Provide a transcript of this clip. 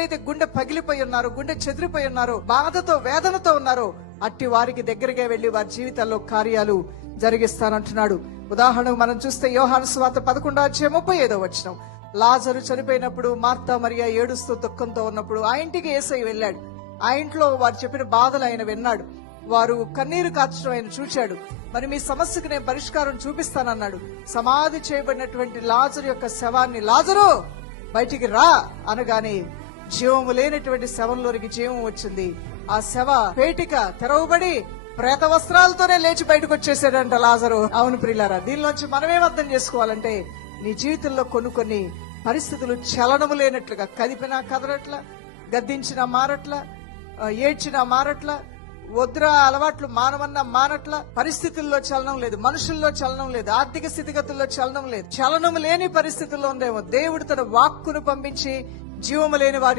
ఎవరైతే గుండె పగిలిపోయి ఉన్నారో, గుండె చెదిరిపోయి ఉన్నారో, బాధతో వేదనతో ఉన్నారో అట్టి వారికి దగ్గరగా వెళ్లి వారి జీవితాల్లో కార్యాలు జరిగిస్తానంటున్నాడు. ఉదాహరణకు మనం చూస్తే యోహాను సువార్త 11:35 లాజరు చనిపోయినప్పుడు మార్తా మరియా ఏడుస్తూ దుఃఖంతో ఉన్నప్పుడు ఆ ఇంటికి యేసయ్య వెళ్ళాడు. ఆ ఇంట్లో వారు చెప్పిన బాధలు ఆయన విన్నాడు. వారు కన్నీరు కార్చడం ఆయన చూశాడు. మరి మీ సమస్యకు నేను పరిష్కారం చూపిస్తానన్నాడు. సమాధి చేయబడినటువంటి లాజరు యొక్క శవాన్ని, లాజరు బయటికి రా అనగానే జీవము లేనటువంటి శవంలోనికి జీవం వచ్చింది. ఆ శవ పేటిక తెరవబడి ప్రేత వస్త్రాలతోనే లేచి బయటకు వచ్చేసాడంట లాజరు. అవును ప్రియులారా, దీనిలోంచి మనమేం అర్థం చేసుకోవాలంటే, నీ జీవితంలో కొన్ని పరిస్థితులు చలనము లేనట్లుగా, కదిపినా కదలట్ల, గద్దించినా మారట్ల, ఏడ్చినా మారట్ల, వద్రా అలవాట్లు మానవన్నా మానట్ల, పరిస్థితుల్లో చలనం లేదు, మనుషుల్లో చలనం లేదు, ఆర్థిక స్థితిగతుల్లో చలనం లేదు. చలనం లేని పరిస్థితుల్లో ఉందేమో దేవుడు తన వాక్కును పంపించి జీవము లేని వారి